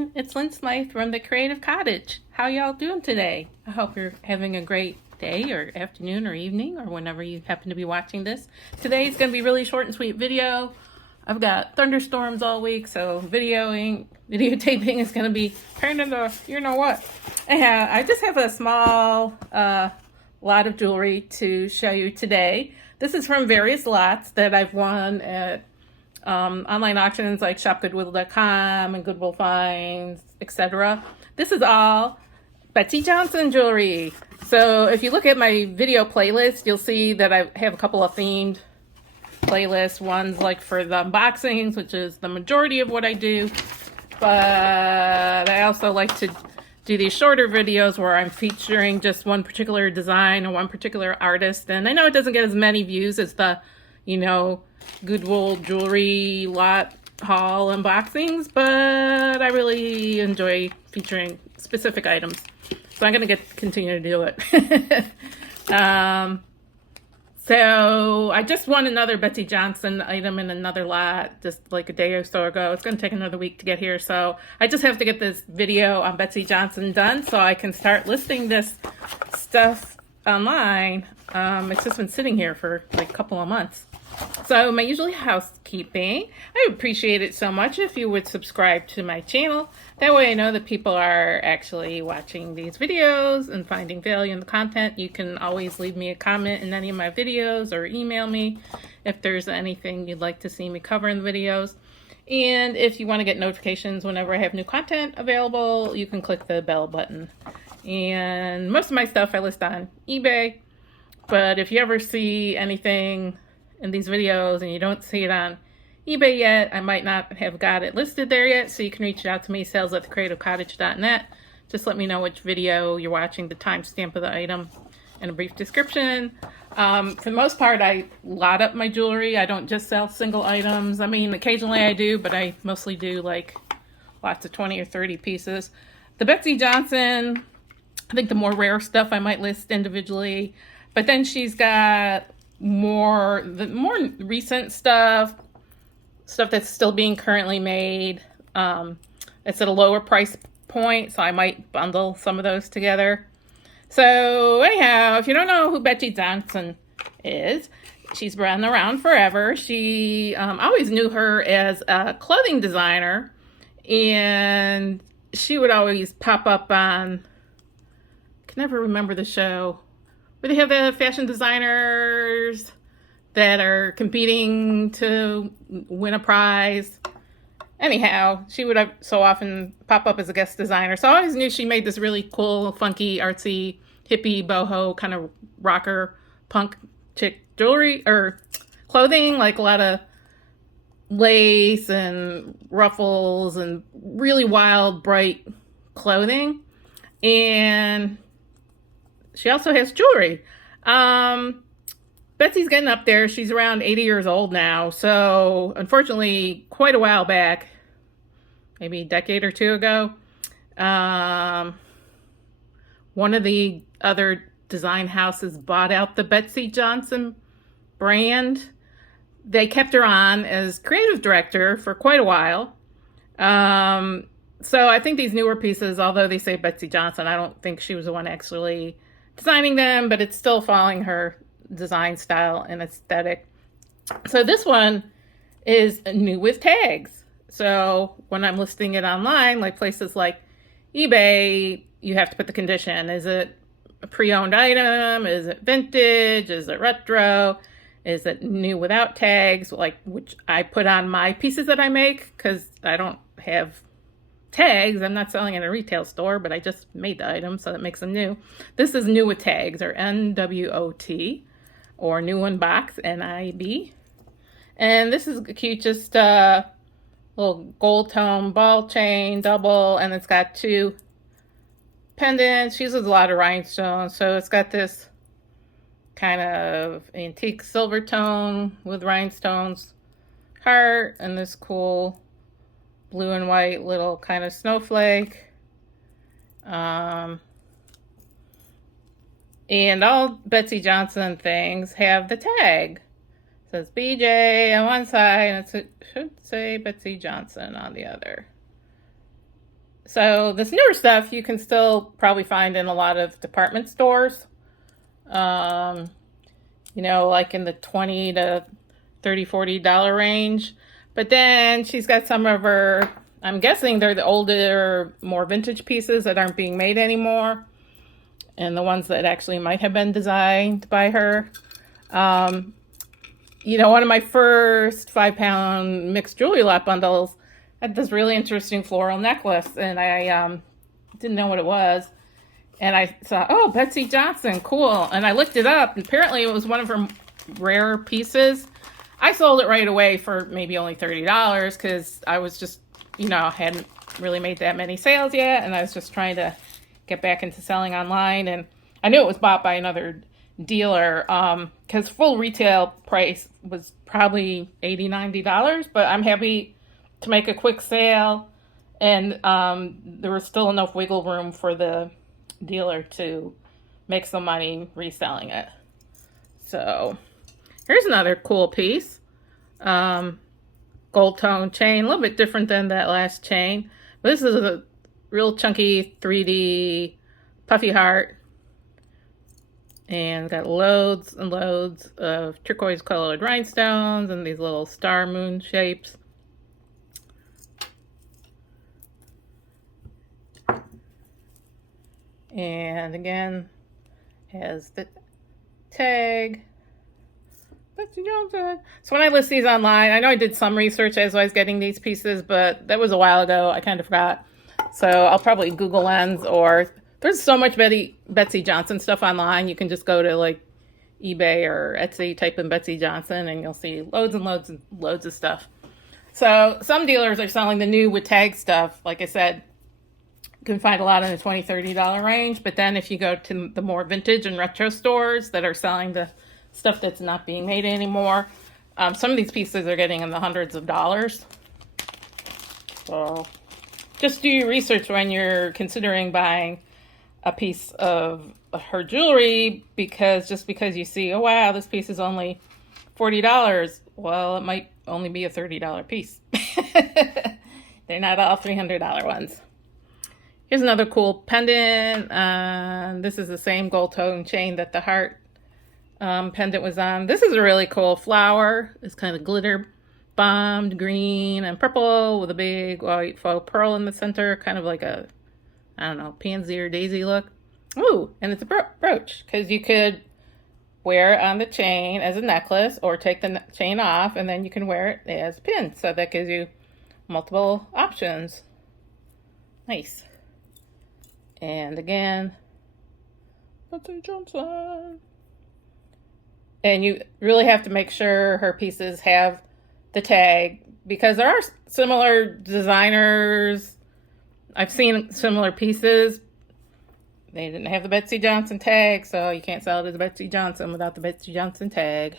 everyone, it's Lynn Smythe from the Creative Cottage. How y'all doing today? I hope you're having a great day or afternoon or evening or whenever you happen to be watching this. Today's going to be a really short and sweet video. I've got thunderstorms all week, so videotaping is going to be kind of the you know what. Anyhow, I just have a small lot of jewelry to show you today. This is from various lots that I've won at online auctions like shopgoodwill.com and Goodwill Finds, etc. This is all Betsey Johnson jewelry. So if you look at my video playlist, you'll see that I have a couple of themed playlists. One's like for the unboxings, which is the majority of what I do. But I also like to do these shorter videos where I'm featuring just one particular design or one particular artist. And I know it doesn't get as many views as the, Goodwill jewelry lot haul unboxings, but I really enjoy featuring specific items. So I'm going to continue to do it. So I just won another Betsey Johnson item in another lot just like a day or so ago. It's going to take another week to get here. So I just have to get this video on Betsey Johnson done so I can start listing this stuff online. It's just been sitting here for like a couple of months. So my usually housekeeping, I would appreciate it so much if you would subscribe to my channel. That way I know that people are actually watching these videos and finding value in the content. You can always leave me a comment in any of my videos or email me if there's anything you'd like to see me cover in the videos. And if you want to get notifications whenever I have new content available, you can click the bell button. And most of my stuff I list on eBay, but if you ever see anything in these videos and you don't see it on eBay yet, I might not have got it listed there yet, so you can reach out to me, sales@thecreativecottage.net. Just let me know which video you're watching, the timestamp of the item, and a brief description. For the most part, I lot up my jewelry. I don't just sell single items. I mean, occasionally I do, but I mostly do like lots of 20 or 30 pieces. The Betsey Johnson, I think the more rare stuff I might list individually, but then she's got the more recent stuff that's still being currently made. It's at a lower price point, so I might bundle some of those together. So anyhow, if you don't know who Betsey Johnson is, she's been around forever. She always knew her as a clothing designer, and she would always pop up on, I can never remember the show, where they have the fashion designers that are competing to win a prize. Anyhow, she would so often pop up as a guest designer. So I always knew she made this really cool, funky, artsy, hippie, boho, kind of rocker, punk chick jewelry or clothing, like a lot of lace and ruffles and really wild, bright clothing. And she also has jewelry. Betsey's getting up there. She's around 80 years old now. So unfortunately, quite a while back, maybe a decade or two ago, one of the other design houses bought out the Betsey Johnson brand. They kept her on as creative director for quite a while. So I think these newer pieces, although they say Betsey Johnson, I don't think she was the one actually designing them, but it's still following her design style and aesthetic. So this one is new with tags. So when I'm listing it online, like places like eBay, you have to put the condition. Is it a pre-owned item? Is it vintage? Is it retro? Is it new without tags? Like, which I put on my pieces that I make because I don't have tags. I'm not selling in a retail store, but I just made the item, so that makes them new. This is new with tags, or NWOT, or new in box, NIB. And this is cute, just a little gold tone ball chain, double, and it's got two pendants. She uses a lot of rhinestones, so it's got this kind of antique silver tone with rhinestones, heart, and this cool blue and white little kind of snowflake. And all Betsey Johnson things have the tag. It says BJ on one side, and it should say Betsey Johnson on the other. So this newer stuff you can still probably find in a lot of department stores. You know, like in the $20 to $30, $40 range. But then she's got some of her, I'm guessing they're the older, more vintage pieces that aren't being made anymore. And the ones that actually might have been designed by her. You know, one of my first 5-pound mixed jewelry lot bundles had this really interesting floral necklace, and I didn't know what it was. And I thought, oh, Betsey Johnson, cool. And I looked it up, and apparently it was one of her rare pieces. I sold it right away for maybe only $30 because I was just, you know, hadn't really made that many sales yet, and I was just trying to get back into selling online. And I knew it was bought by another dealer because full retail price was probably $80, $90, but I'm happy to make a quick sale, and there was still enough wiggle room for the dealer to make some money reselling it. So here's another cool piece. Gold tone chain, a little bit different than that last chain, but this is a real chunky 3D puffy heart, and got loads and loads of turquoise colored rhinestones and these little star moon shapes. And again, has the tag, Betsey Johnson. So when I list these online, I know I did some research as I was getting these pieces, but that was a while ago. I kind of forgot. So I'll probably Google Lens, or there's so much Betsey Johnson stuff online. You can just go to like eBay or Etsy, type in Betsey Johnson, and you'll see loads and loads and loads of stuff. So some dealers are selling the new with tag stuff. Like I said, you can find a lot in the $20, $30 range. But then if you go to the more vintage and retro stores that are selling the stuff that's not being made anymore, some of these pieces are getting in the hundreds of dollars. So just do your research when you're considering buying a piece of her jewelry, because just because you see, oh wow, this piece is only $40, well, it might only be a $30 piece. They're not all $300 ones. Here's another cool pendant. This is the same gold tone chain that the heart pendant was on. This is a really cool flower. It's kind of glitter bombed green and purple with a big white faux pearl in the center, kind of like a, I don't know, pansy or daisy look. Ooh, and it's a brooch, because you could wear it on the chain as a necklace, or take the chain off and then you can wear it as a pin. So that gives you multiple options. Nice. And again, Betsey Johnson. And you really have to make sure her pieces have the tag, because there are similar designers. I've seen similar pieces. They didn't have the Betsey Johnson tag, so you can't sell it as Betsey Johnson without the Betsey Johnson tag.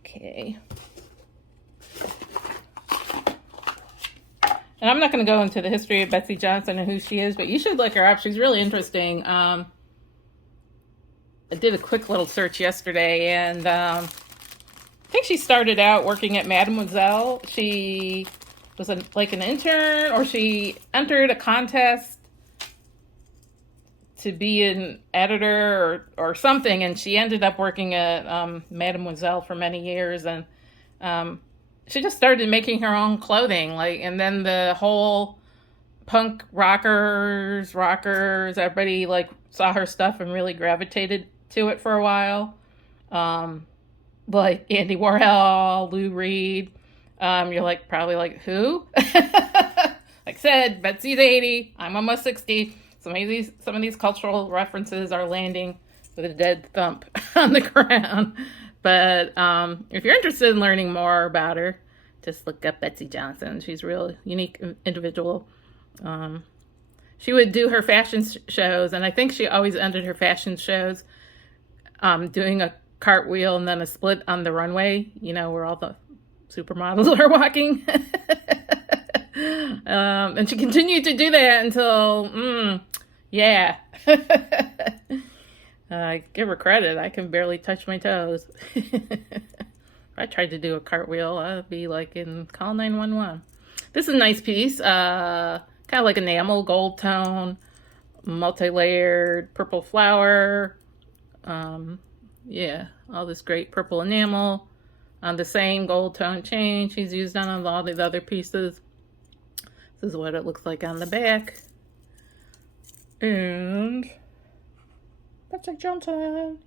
Okay. And I'm not going to go into the history of Betsey Johnson and who she is, but you should look her up. She's really interesting. I did a quick little search yesterday, and I think she started out working at Mademoiselle. She was like an intern, or she entered a contest to be an editor or something, and she ended up working at Mademoiselle for many years, and she just started making her own clothing, and then the whole punk rockers, everybody saw her stuff and really gravitated to it for a while. Like Andy Warhol, Lou Reed. You're probably who? Like I said, Betsey's 80, I'm almost 60. Some of these cultural references are landing with a dead thump on the ground. But if you're interested in learning more about her, just look up Betsey Johnson. She's a real unique individual. She would do her fashion shows, and I think she always ended her fashion shows doing a cartwheel and then a split on the runway, where all the supermodels are walking. And she continued to do that until, yeah. Give her credit. I can barely touch my toes. If I tried to do a cartwheel, I'd be like in call 911. This is a nice piece. Kind of like enamel, gold tone, multi-layered purple flower. Yeah, all this great purple enamel on the same gold tone chain she's used on all these other pieces. This is what it looks like on the back. And Betsey Johnson.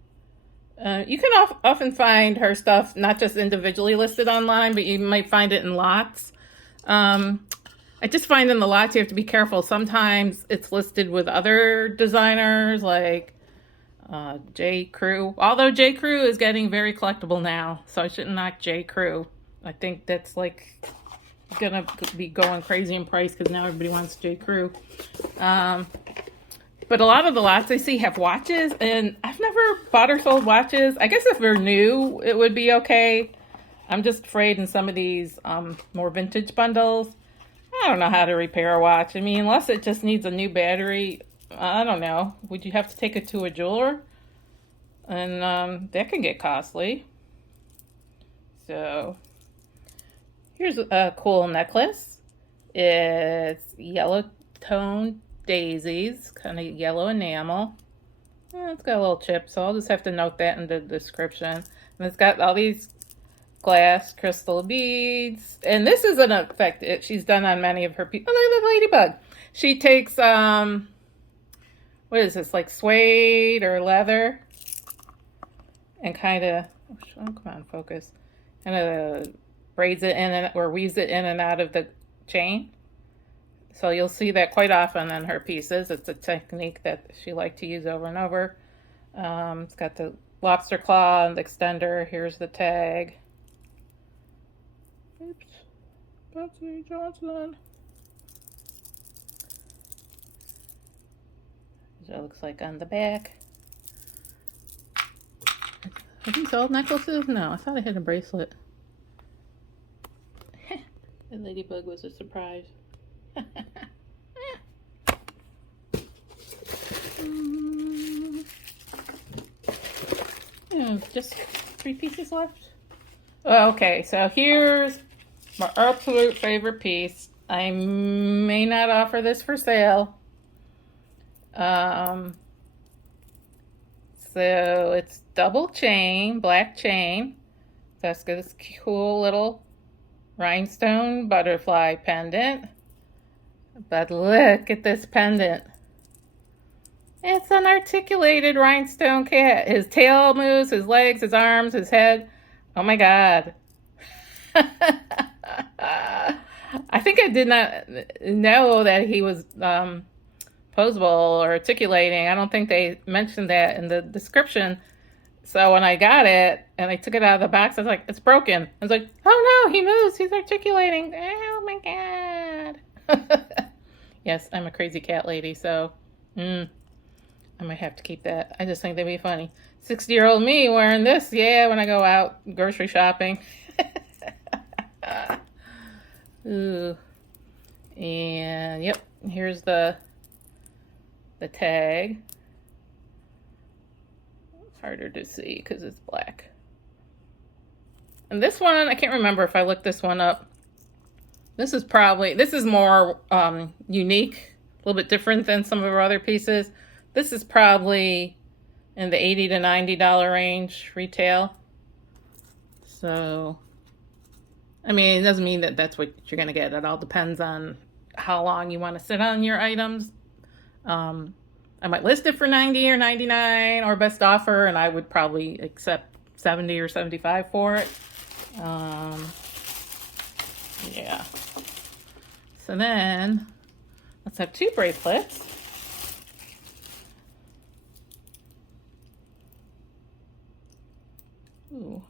You can often find her stuff not just individually listed online, but you might find it in lots. I just find in the lots you have to be careful. Sometimes it's listed with other designers like J. Crew. Although J. Crew is getting very collectible now, so I shouldn't knock J. Crew. I think that's like gonna be going crazy in price because now everybody wants J. Crew. But a lot of the lots I see have watches, and I've never bought or sold watches. I guess if they're new, it would be okay. I'm just afraid in some of these more vintage bundles, I don't know how to repair a watch. I mean, unless it just needs a new battery, I don't know. Would you have to take it to a jeweler? And that can get costly. So here's a cool necklace. It's yellow tone daisies, kind of yellow enamel. It's got a little chip, so I'll just have to note that in the description. And it's got all these glass crystal beads. And this is an effect that she's done on many of her people. Oh, look at the ladybug. She takes, what is this, like suede or leather? And kind of, oh, come on, focus. Kind of braids it in and, or weaves it in and out of the chain. So you'll see that quite often in her pieces. It's a technique that she liked to use over and over. It's got the lobster claw and the extender. Here's the tag. Oops. Betsey Johnson. That looks like on the back. Are these all necklaces? No, I thought I had a bracelet. The ladybug was a surprise. Just 3 pieces left. Okay, so here's my absolute favorite piece. I may not offer this for sale. So it's double chain, black chain. That's got this cool little rhinestone butterfly pendant. But look at this pendant. It's an articulated rhinestone cat. His tail moves, his legs, his arms, his head. Oh my God. I think I did not know that he was posable or articulating. I don't think they mentioned that in the description. So when I got it and I took it out of the box, I was like, it's broken. I was like, oh no, he moves. He's articulating. Oh my God. Yes, I'm a crazy cat lady, so I might have to keep that. I just think that'd be funny. 60-year-old me wearing this, yeah, when I go out grocery shopping. Ooh. And yep, here's the tag. Harder to see because it's black. And this one, I can't remember if I looked this one up. This is more unique, a little bit different than some of our other pieces. This is probably in the $80 to $90 range retail. So, I mean, it doesn't mean that that's what you're going to get. It all depends on how long you want to sit on your items. I might list it for $90 or $99 or best offer, and I would probably accept $70 or $75 for it. Yeah. So then, let's have 2 bracelets. Ooh.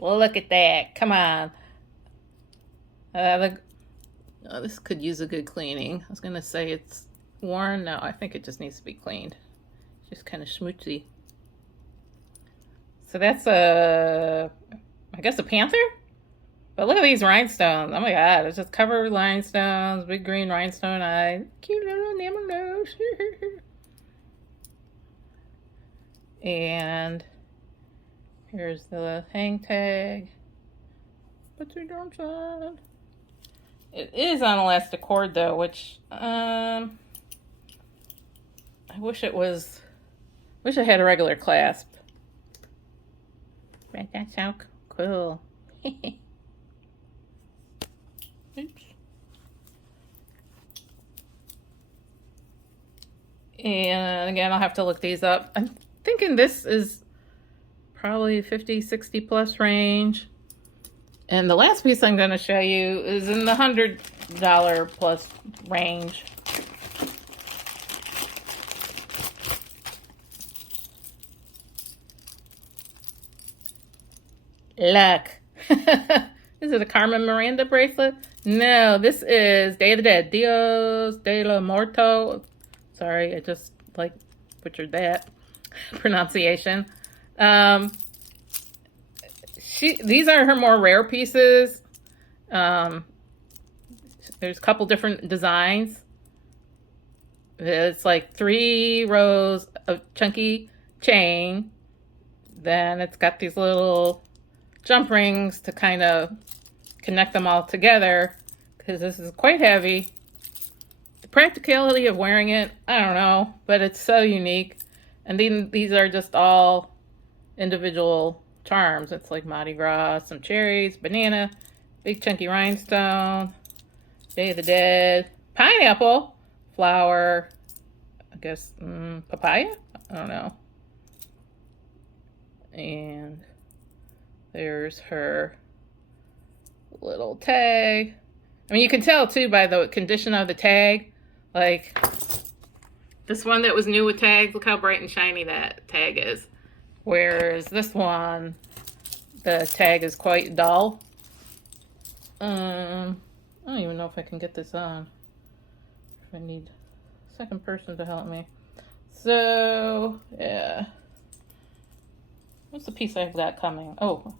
Look at that. Come on. Oh, this could use a good cleaning. I was going to say it's worn. No, I think it just needs to be cleaned. It's just kind of schmutzy. So that's I guess a panther? But look at these rhinestones. Oh my god, it's just covered with rhinestones, big green rhinestone eyes. Cute little enamel nose. And here's the hang tag. Betsey Johnson. It is on elastic cord though, which I wish it was. Wish I had a regular clasp. Right, that's so cool. Oops. And again, I'll have to look these up. I'm thinking this is probably 50, 60 plus range. And the last piece I'm going to show you is in the $100 plus range. Look. Is it a Carmen Miranda bracelet? No, this is Day of the Dead. Dios de la Muerto. Sorry, I just like butchered that pronunciation. These are her more rare pieces. There's a couple different designs. It's like 3 rows of chunky chain. Then it's got these little jump rings to kind of connect them all together, because this is quite heavy. The practicality of wearing it, I don't know, but it's so unique. And then these are just all individual charms. It's like Mardi Gras, some cherries, banana, big chunky rhinestone, Day of the Dead, pineapple, flower, I guess papaya? I don't know. And there's her little tag. I mean, you can tell too by the condition of the tag. Like this one that was new with tags, look how bright and shiny that tag is. Whereas this one, the tag is quite dull. I don't even know if I can get this on. I need a second person to help me. So, yeah. What's the piece I've got coming? Oh,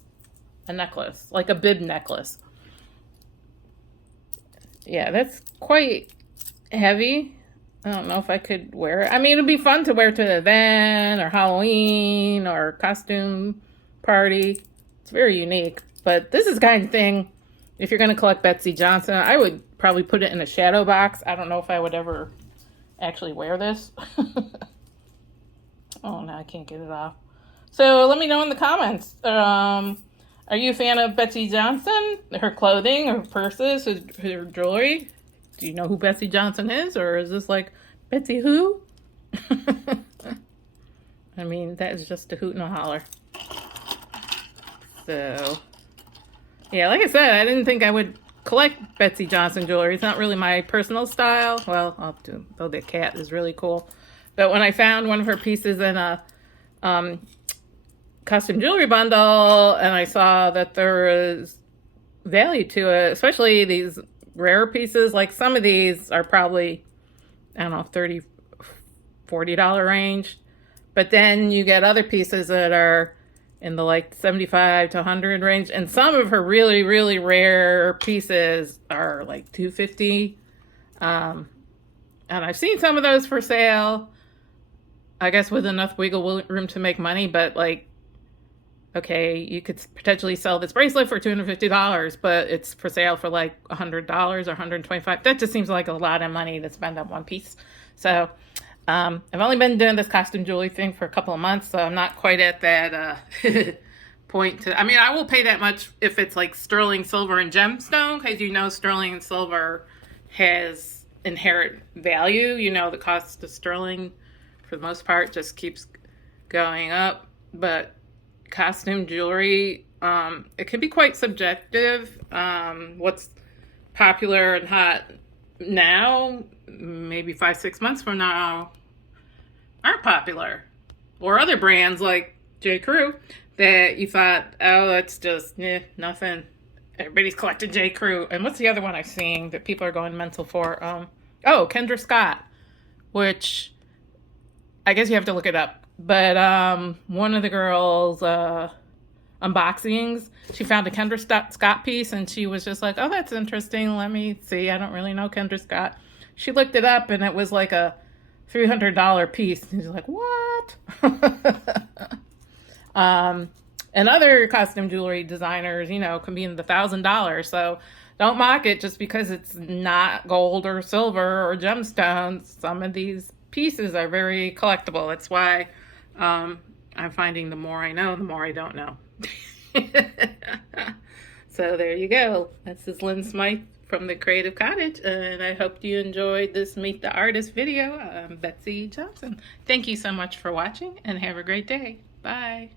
a necklace, like a bib necklace. Yeah, that's quite heavy. I don't know if I could wear it. I mean, it'd be fun to wear to an event or Halloween or costume party. It's very unique. But this is the kind of thing, if you're going to collect Betsey Johnson, I would probably put it in a shadow box. I don't know if I would ever actually wear this. Oh, no, I can't get it off. So let me know in the comments. Are you a fan of Betsey Johnson? Her clothing, her purses, her jewelry? Do you know who Betsey Johnson is? Or is this like, Betsey who? I mean, that is just a hoot and a holler. So, yeah, like I said, I didn't think I would collect Betsey Johnson jewelry. It's not really my personal style. Well, I'll do, though the cat is really cool. But when I found one of her pieces in a custom jewelry bundle, and I saw that there was value to it, especially these rare pieces. Like some of these are probably, I don't know, $30, $40 range. But then you get other pieces that are in the like 75 to 100 range. And some of her really, really rare pieces are like $250. And I've seen some of those for sale, I guess with enough wiggle room to make money, but like, okay, you could potentially sell this bracelet for $250, but it's for sale for like $100 or $125. That just seems like a lot of money to spend on one piece. So I've only been doing this costume jewelry thing for a couple of months, so I'm not quite at that point to, I mean, I will pay that much if it's like sterling silver and gemstone, because you know sterling and silver has inherent value. You know, the cost of sterling for the most part just keeps going up, but costume jewelry, it can be quite subjective. What's popular and hot now, maybe 5-6 months from now, aren't popular. Or other brands like J. Crew that you thought, oh, that's just nothing. Everybody's collecting J. Crew. And what's the other one I've seen that people are going mental for? Oh, Kendra Scott, which I guess you have to look it up. But one of the girls, unboxings. She found a Kendra Scott piece and she was just like, oh, that's interesting. Let me see. I don't really know Kendra Scott. She looked it up and it was like a $300 piece. And she's like, what? And other costume jewelry designers, you know, can be in the $1,000. So don't mock it just because it's not gold or silver or gemstones. Some of these pieces are very collectible. That's why I'm finding the more I know, the more I don't know. So there you go. This is Lynn Smythe from the Creative Cottage, and I hope you enjoyed this Meet the Artist video. I'm Betsey Johnson. Thank you so much for watching, and have a great day. Bye.